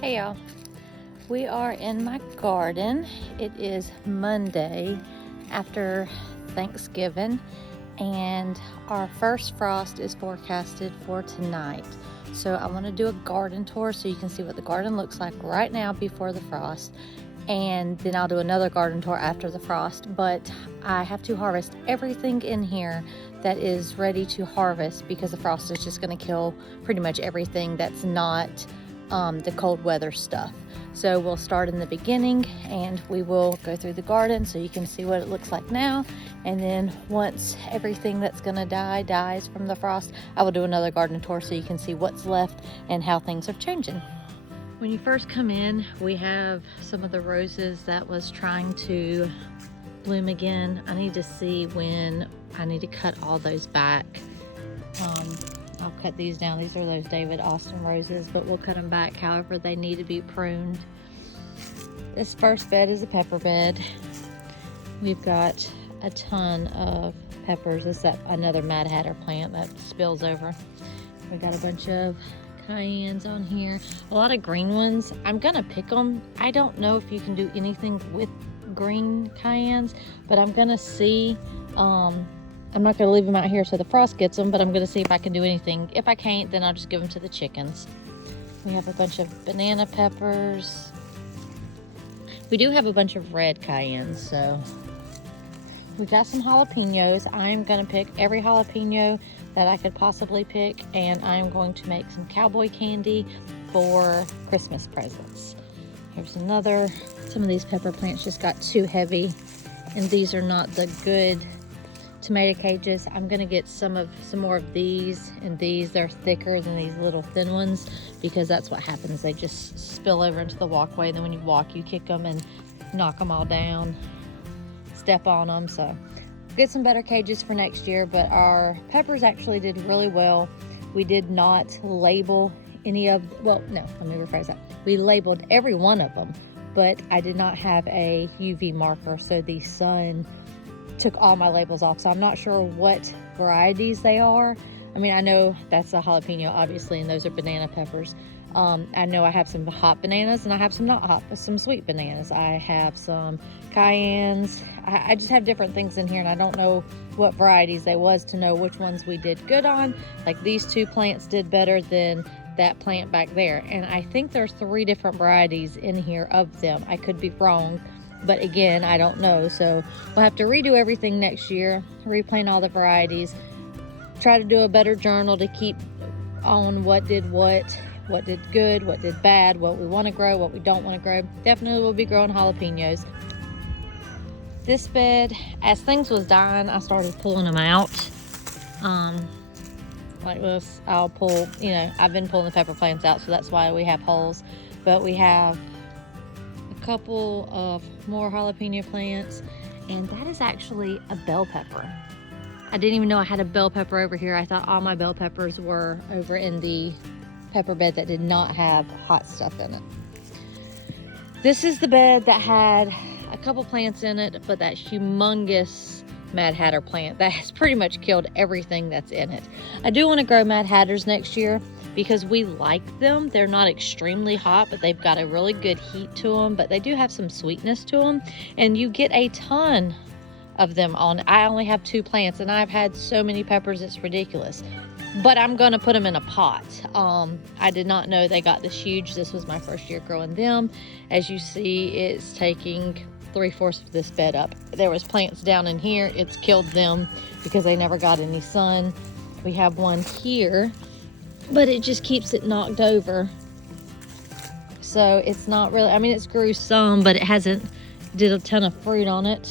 Hey y'all, we are in my garden. It is Monday after Thanksgiving and our first frost is forecasted for tonight. So I want to do a garden tour so you can see what the garden looks like right now before the frost, and then I'll do another garden tour after the frost. But I have to harvest everything in here that is ready to harvest because the frost is just going to kill pretty much everything that's not the cold weather stuff. So we'll start in the beginning and we will go through the garden so you can see what it looks like now, and then once everything that's gonna die dies from the frost, I will do another garden tour so you can see what's left and how things are changing. When you first come in, we have some of the roses that was trying to bloom again. I need to see when I need to cut all those back. I'll cut these down. These are those David Austin roses, but we'll cut them back however they need to be pruned. This first bed is a pepper bed. We've got a ton of peppers. This is another Mad Hatter plant that spills over. We got a bunch of cayennes on here. A lot of green ones. I'm gonna pick them. I don't know if you can do anything with green cayennes, but I'm gonna see. I'm not gonna leave them out here so the frost gets them, but I'm gonna see if I can do anything. If I can't, then I'll just give them to the chickens. We have a bunch of banana peppers. We do have a bunch of red cayennes, so. We got some jalapenos. I'm gonna pick every jalapeno that I could possibly pick, and I'm going to make some cowboy candy for Christmas presents. Here's another. Some of these pepper plants just got too heavy, and these are not the good tomato cages. I'm gonna get some more of these, and these, they're thicker than these little thin ones because that's what happens. They just spill over into the walkway, and then when you walk, you kick them and knock them all down, step on them. So we'll get some better cages for next year. But our peppers actually did really well. We did not label any of, well, no, let me rephrase that. We labeled every one of them, but I did not have a UV marker, so the sun took all my labels off. So I'm not sure what varieties they are. I mean, I know that's a jalapeno, obviously, and those are banana peppers. I know I have some hot bananas and I have some not hot, some sweet bananas. I have some cayennes. I just have different things in here, and I don't know what varieties they was to know which ones we did good on. Like these two plants did better than that plant back there. And I think there's 3 different varieties in here of them. I could be wrong, but again, I don't know. So we'll have to redo everything next year, replant all the varieties, try to do a better journal to keep on what did good, what did bad, what we want to grow, what we don't want to grow. Definitely will be growing jalapenos. This bed, as things was dying, I started pulling them out. Like this, I'll pull, I've been pulling the pepper plants out, so that's why we have holes. But we have a couple of more jalapeno plants, and that is actually a bell pepper. I didn't even know I had a bell pepper over here. I thought all my bell peppers were over in the pepper bed that did not have hot stuff in it. This is the bed that had a couple plants in it, but that humongous Mad Hatter plant that has pretty much killed everything that's in it. I do want to grow Mad Hatters next year because we like them. They're not extremely hot, but they've got a really good heat to them, but they do have some sweetness to them, and you get a ton of them on. I only have 2 plants, and I've had so many peppers, it's ridiculous. But I'm gonna put them in a pot. I did not know they got this huge. This was my first year growing them. As you see, it's taking 3/4 of this bed up. There was plants down in here. It's killed them because they never got any sun. We have one here, but it just keeps it knocked over. So it's not really, I mean, it's grew some, but it hasn't did a ton of fruit on it.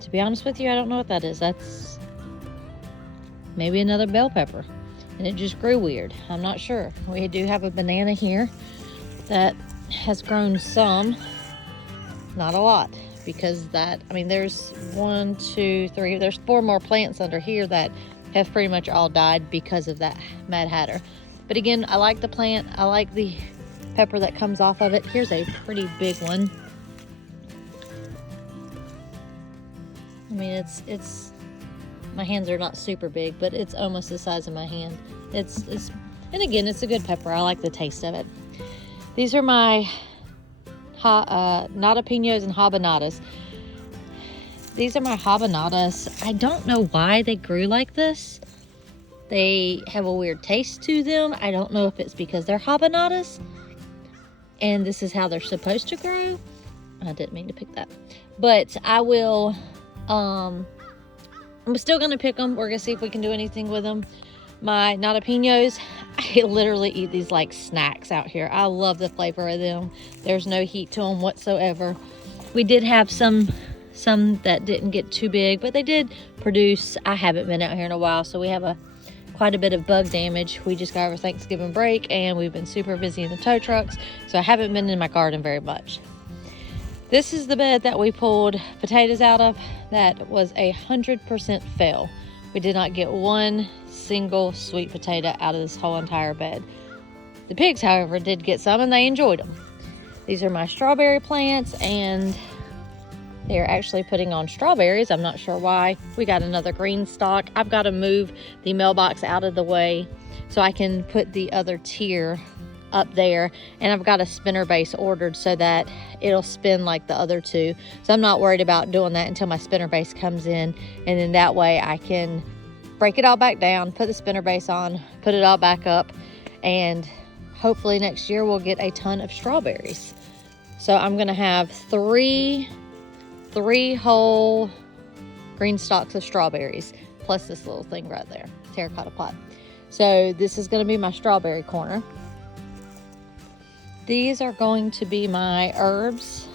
To be honest with you, I don't know what that is. That's maybe another bell pepper, and it just grew weird. I'm not sure. We do have a banana here that has grown some, not a lot, because there's 1, 2, 3, there's 4 more plants under here that have pretty much all died because of that Mad Hatter. But again, I like the plant. I like the pepper that comes off of it. Here's a pretty big one. I mean, it's my hands are not super big, but it's almost the size of my hand. It's And again, it's a good pepper. I like the taste of it. These are my jalapenos and habanadas. These are my habanadas. I don't know why they grew like this. They have a weird taste to them. I don't know if it's because they're habanadas and this is how they're supposed to grow. I didn't mean to pick that. But I will, I'm still gonna pick them. We're gonna see if we can do anything with them. My jalapenos, I literally eat these like snacks out here. I love the flavor of them. There's no heat to them whatsoever. We did have some that didn't get too big, but they did produce. I haven't been out here in a while, so we have quite a bit of bug damage. We just got over Thanksgiving break and we've been super busy in the tow trucks, so I haven't been in my garden very much. This is the bed that we pulled potatoes out of. That was 100% fail. We did not get one single sweet potato out of this whole entire bed. The pigs, however, did get some and they enjoyed them. These are my strawberry plants and they're actually putting on strawberries. I'm not sure why. We got another green stalk. I've got to move the mailbox out of the way so I can put the other tier up there, and I've got a spinner base ordered so that it'll spin like the other two. So I'm not worried about doing that until my spinner base comes in, and then that way I can break it all back down, put the spinner base on, put it all back up, and hopefully next year we'll get a ton of strawberries. So I'm gonna have three whole green stalks of strawberries, plus this little thing right there, terracotta pot. So this is gonna be my strawberry corner. These are going to be my herbs.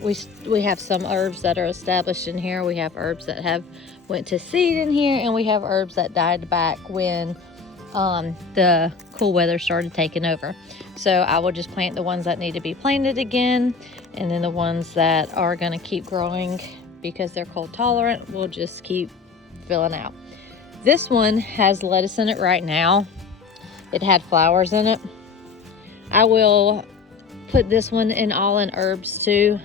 We have some herbs that are established in here. We have herbs that have went to seed in here, and we have herbs that died back when the cool weather started taking over. So I will just plant the ones that need to be planted again, and then the ones that are going to keep growing because they're cold tolerant, we'll just keep filling out. This one has lettuce in it right now. It had flowers in it. I will put this one in all in herbs too.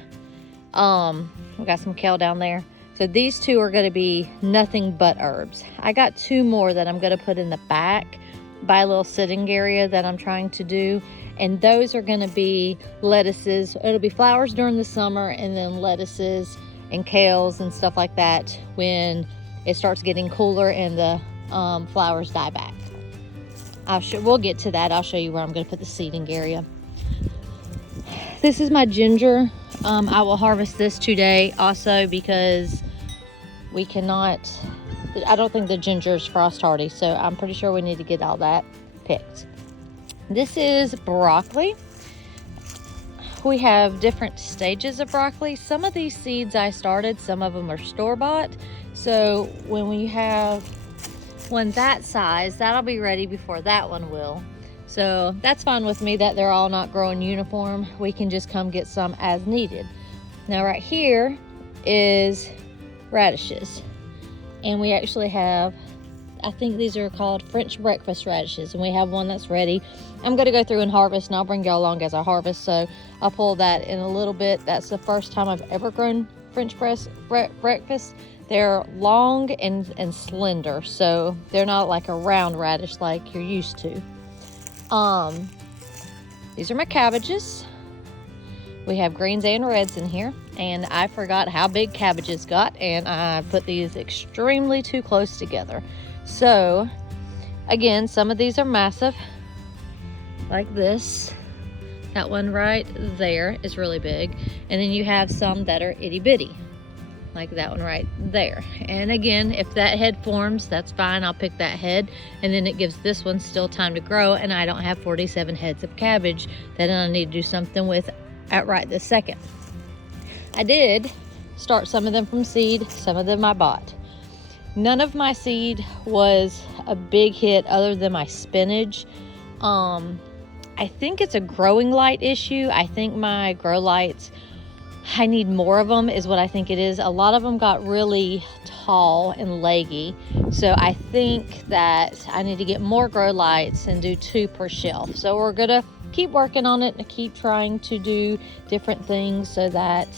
We got some kale down there. So these two are going to be nothing but herbs. I got two more that I'm going to put in the back by a little sitting area that I'm trying to do. And those are going to be lettuces. It'll be flowers during the summer, and then lettuces and kales and stuff like that when it starts getting cooler and the flowers die back. We'll get to that. I'll show you where I'm going to put the seating area. This is my ginger. I will harvest this today also because we cannot, I don't think the ginger is frost hardy, so I'm pretty sure we need to get all that picked. This is broccoli. We have different stages of broccoli. Some of these seeds I started, some of them are store-bought. So when we have one that size, that'll be ready before that one will. So that's fine with me that they're all not growing uniform. We can just come get some as needed. Now right here is radishes, and we actually have, I think these are called French breakfast radishes, and we have one that's ready. I'm going to go through and harvest, and I'll bring y'all along as I harvest, so I'll pull that in a little bit. That's the first time I've ever grown French breakfast. They're long and slender, so they're not like a round radish like you're used to. These are my cabbages. We have greens and reds in here, and I forgot how big cabbages got, and I put these extremely too close together. So again, some of these are massive, like this. That one right there is really big, and then you have some that are itty bitty, like that one right there. And again, if that head forms, that's fine. I'll pick that head, and then it gives this one still time to grow, and I don't have 47 heads of cabbage that I need to do something with at right this second. I did start some of them from seed, some of them I bought. None of my seed was a big hit other than my spinach. I think it's a growing light issue. I think my grow lights, I need more of them is what I think it is. A lot of them got really tall and leggy. So I think that I need to get more grow lights and do 2 per shelf. So we're gonna keep working on it and keep trying to do different things so that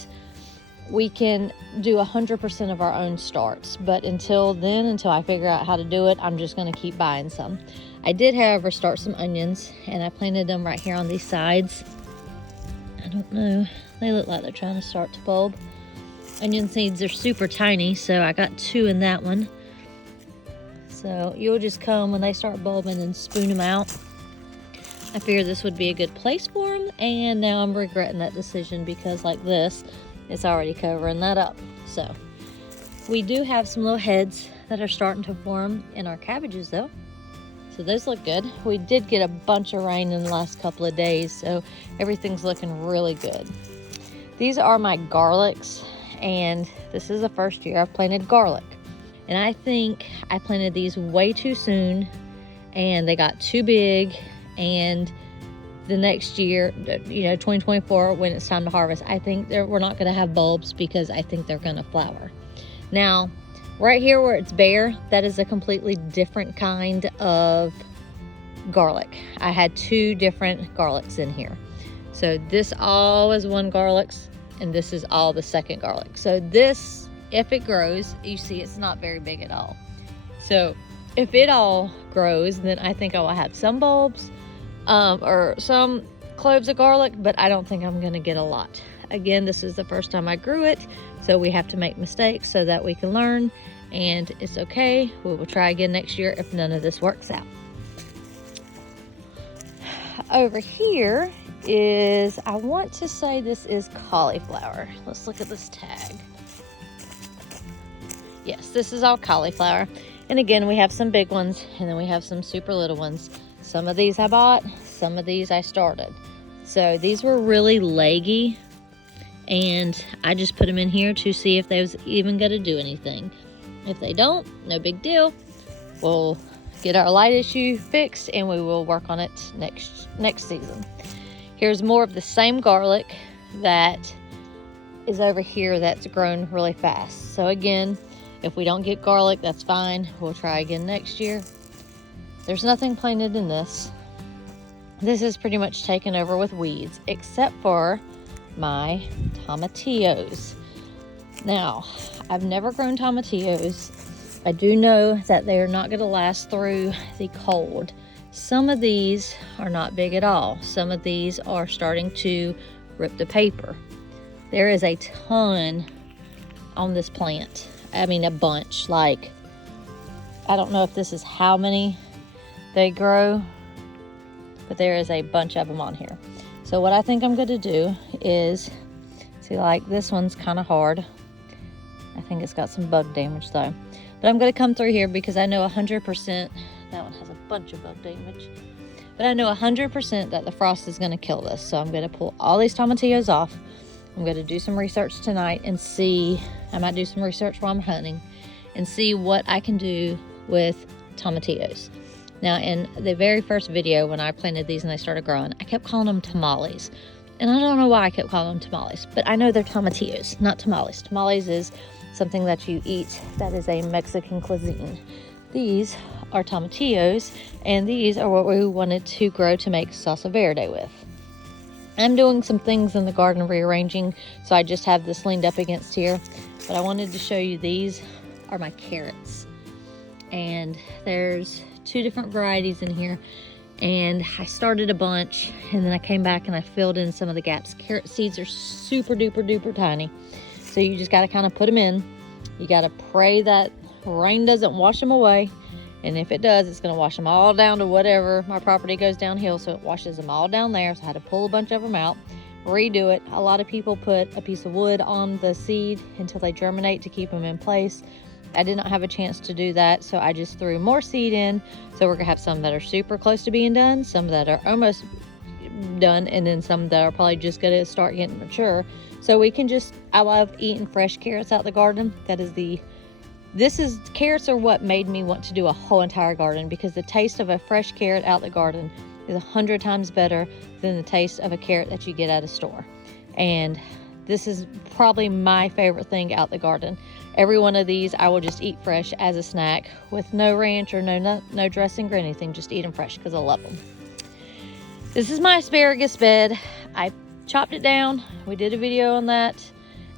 we can do 100% of our own starts. But until then, until I figure out how to do it, I'm just gonna keep buying some. I did, however, start some onions, and I planted them right here on these sides. I don't know, they look like they're trying to start to bulb. Onion seeds are super tiny, so I got 2 in that one. So you'll just come when they start bulbing and spoon them out. I figured this would be a good place for them, and now I'm regretting that decision because like this, it's already covering that up. So we do have some little heads that are starting to form in our cabbages though. So those look good. We did get a bunch of rain in the last couple of days, so everything's looking really good. These are my garlics, and this is the first year I've planted garlic. And I think I planted these way too soon, and they got too big, and the next year, you know, 2024, when it's time to harvest, I think we're not gonna have bulbs because I think they're gonna flower. Now, right here where it's bare, that is a completely different kind of garlic. I had 2 different garlics in here. So this all is one garlics, and this is all the second garlic. So this, if it grows, you see it's not very big at all. So if it all grows, then I think I will have some bulbs or some cloves of garlic, but I don't think I'm gonna get a lot. Again, this is the first time I grew it, so we have to make mistakes so that we can learn, and it's okay. We will try again next year if none of this works out. Over here is, I want to say this is cauliflower. Let's look at this tag. Yes, this is all cauliflower. And again, we have some big ones, and then we have some super little ones. Some of these I bought, some of these I started. So these were really leggy, and I just put them in here to see if they was even gonna do anything. If they don't, no big deal. We'll get our light issue fixed, and we will work on it next season. Here's more of the same garlic that is over here that's grown really fast. So again, if we don't get garlic, that's fine. We'll try again next year. There's nothing planted in this. This is pretty much taken over with weeds, except for my tomatillos. Now, I've never grown tomatillos. I do know that they're not gonna last through the cold. Some of these are not big at all. Some of these are starting to rip the paper. There is a ton on this plant. I mean, a bunch. Like, I don't know if this is how many they grow, but there is a bunch of them on here. So what I think I'm gonna do is, see, like this one's kind of hard. I think it's got some bug damage though. But I'm gonna come through here because I know 100%, that one has a bunch of bug damage, but I know 100% that the frost is gonna kill this. So I'm gonna pull all these tomatillos off. I'm gonna do some research tonight and see, I might do some research while I'm hunting and see what I can do with tomatillos. Now, in the very first video when I planted these and they started growing, I kept calling them tamales. And I don't know why I kept calling them tamales, but I know they're tomatillos, not tamales. Tamales is something that you eat that is a Mexican cuisine. These are tomatillos, and these are what we wanted to grow to make salsa verde with. I'm doing some things in the garden rearranging, so I just have this leaned up against here. But I wanted to show you, these are my carrots. And there's 2 different varieties in here, and I started a bunch, and then I came back and I filled in some of the gaps. Carrot seeds are super duper tiny, so you just got to kind of put them in. You got to pray that rain doesn't wash them away, and if it does, it's going to wash them all down to whatever. My property goes downhill, so it washes them all down there, so I had to pull a bunch of them out, redo it. A lot of people put a piece of wood on the seed until they germinate to keep them in place. I did not have a chance to do that, so I just threw more seed in. So we're gonna have some that are super close to being done, some that are almost done, and then some that are probably just gonna start getting mature. So we can just, I love eating fresh carrots out the garden. Carrots are what made me want to do a whole entire garden, because the taste of a fresh carrot out the garden is 100 times better than the taste of a carrot that you get at a store. And this is probably my favorite thing out the garden. Every one of these I will just eat fresh as a snack with no ranch or no dressing or anything. Just eat them fresh because I love them. This is my asparagus bed. I chopped it down. We did a video on that,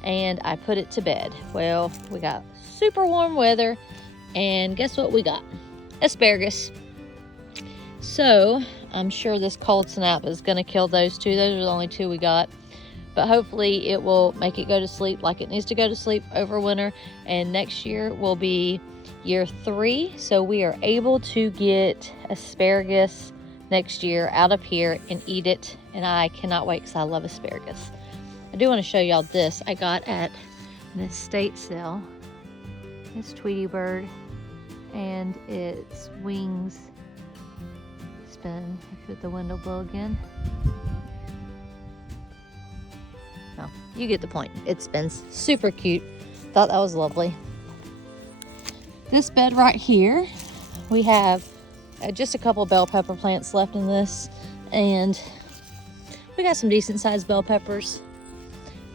and I put it to bed. Well, we got super warm weather, and guess what we got? Asparagus. So I'm sure this cold snap is going to kill those two. Those are the only two we got. But hopefully it will make it go to sleep like it needs to go to sleep over winter. And next year will be year 3. So we are able to get asparagus next year out of here and eat it. And I cannot wait because I love asparagus. I do want to show y'all this I got at an estate sale. It's Tweety Bird and its wings spin. If the window blow again. No, you get the point. It spins. Super cute. Thought that was lovely. This bed right here, we have just a couple bell pepper plants left in this, and we got some decent sized bell peppers.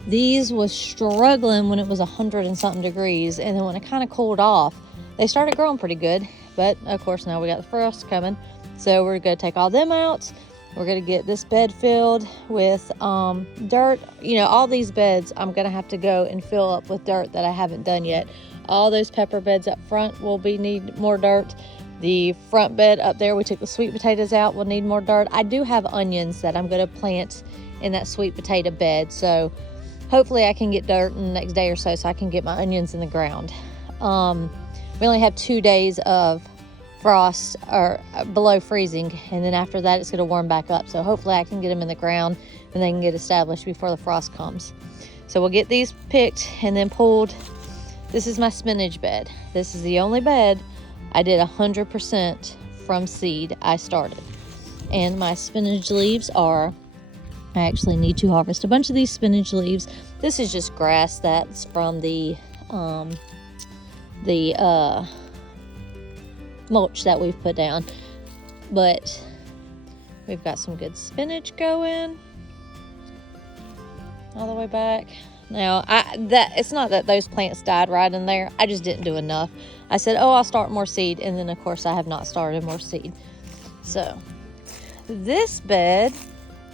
These was struggling when it was 100 and something degrees, and then when it kind of cooled off, they started growing pretty good. But of course now we got the frost coming, so we're gonna take all them out. We're gonna get this bed filled with dirt. You know, all these beds I'm gonna have to go and fill up with dirt that I haven't done yet. All those pepper beds up front will need more dirt. The front bed up there, we took the sweet potatoes out, will need more dirt. I do have onions that I'm gonna plant in that sweet potato bed, so hopefully I can get dirt in the next day or so I can get my onions in the ground. We only have 2 days of frost or below freezing, and then after that it's going to warm back up, so hopefully I can get them in the ground and they can get established before the frost comes. So we'll get these picked and then pulled. This is my spinach bed. This is the only bed I did 100% from seed I started, and my spinach leaves are, I actually need to harvest a bunch of these spinach leaves. This is just grass that's from the mulch that we've put down, but we've got some good spinach going all the way back. Now it's not that those plants died right in there, I just didn't do enough. I said, oh, I'll start more seed, and then of course I have not started more seed. So this bed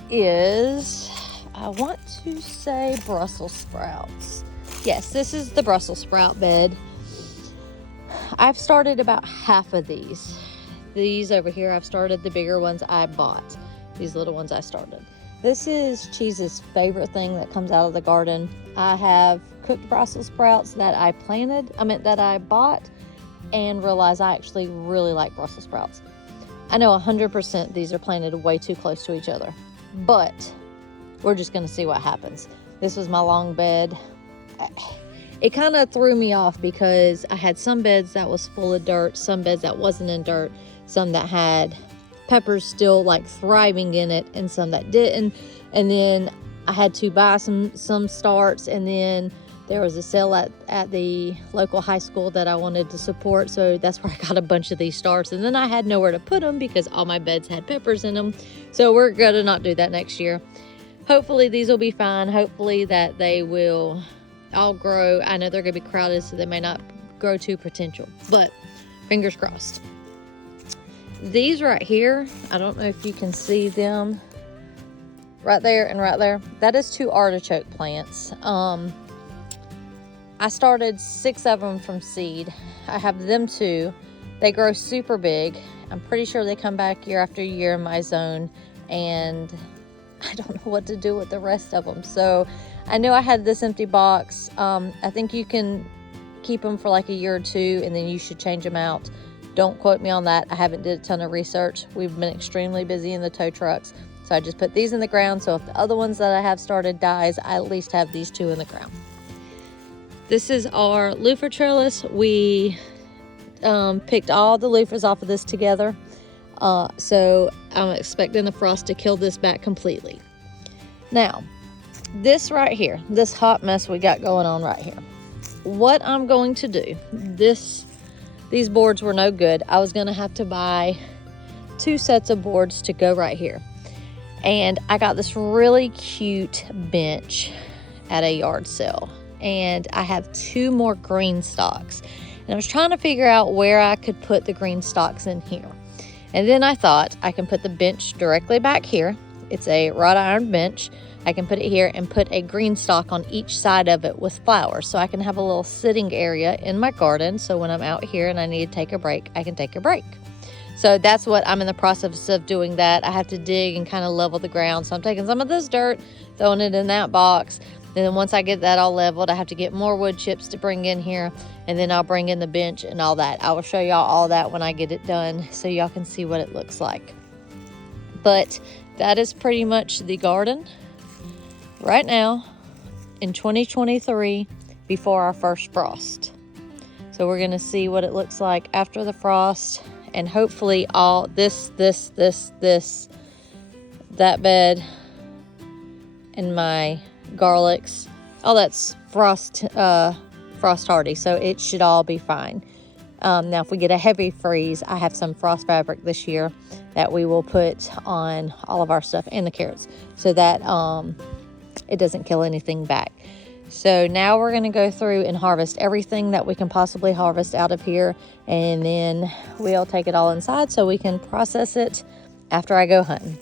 is, I want to say, Brussels sprouts. Yes, this is the Brussels sprout bed. I've started about half of these. These over here, I've started the bigger ones I bought. These little ones I started. This is Cheese's favorite thing that comes out of the garden. I have cooked Brussels sprouts that I bought, and realized I actually really like Brussels sprouts. I know 100% these are planted way too close to each other, but we're just gonna see what happens. This was my long bed. It kind of threw me off because I had some beds that was full of dirt, some beds that wasn't in dirt, some that had peppers still like thriving in it, and some that didn't. And then I had to buy some starts, and then there was a sale at the local high school that I wanted to support, so that's where I got a bunch of these starts. And then I had nowhere to put them because all my beds had peppers in them, so we're gonna not do that next year. Hopefully these will be fine. Hopefully that they will all grow. I know they're gonna be crowded, so they may not grow to potential, but fingers crossed. These right here, I don't know if you can see them right there and right there. That is 2 artichoke plants. I started 6 of them from seed. I have them 2. They grow super big. I'm pretty sure they come back year after year in my zone, and I don't know what to do with the rest of them. So I know I had this empty box. I think you can keep them for like a year or 2, and then you should change them out. Don't quote me on that. I haven't did a ton of research. We've been extremely busy in the tow trucks. So I just put these in the ground. So if the other ones that I have started dies, I at least have these 2 in the ground. This is our loofah trellis. We picked all the loofahs off of this together. So I'm expecting the frost to kill this back completely. Now, this right here, this hot mess we got going on right here. What I'm going to do, these boards were no good. I was gonna have to buy 2 sets of boards to go right here. And I got this really cute bench at a yard sale. And I have 2 more green stalks. And I was trying to figure out where I could put the green stalks in here. And then I thought I can put the bench directly back here. It's a wrought iron bench. I can put it here and put a green stalk on each side of it with flowers, so I can have a little sitting area in my garden, so when I'm out here and I need to take a break, I can take a break. So that's what I'm in the process of doing. That I have to dig and kind of level the ground. So I'm taking some of this dirt, throwing it in that box. And then once I get that all leveled, I have to get more wood chips to bring in here, and then I'll bring in the bench and all that. I will show y'all all that when I get it done so y'all can see what it looks like. But that is pretty much the garden right now in 2023 before our first frost. So we're gonna see what it looks like after the frost, and hopefully all this, that bed, and my garlics, all that's frost hardy, so it should all be fine. Now if we get a heavy freeze, I have some frost fabric this year that we will put on all of our stuff and the carrots, so that it doesn't kill anything back. So now we're going to go through and harvest everything that we can possibly harvest out of here, and then we'll take it all inside so we can process it after I go hunting.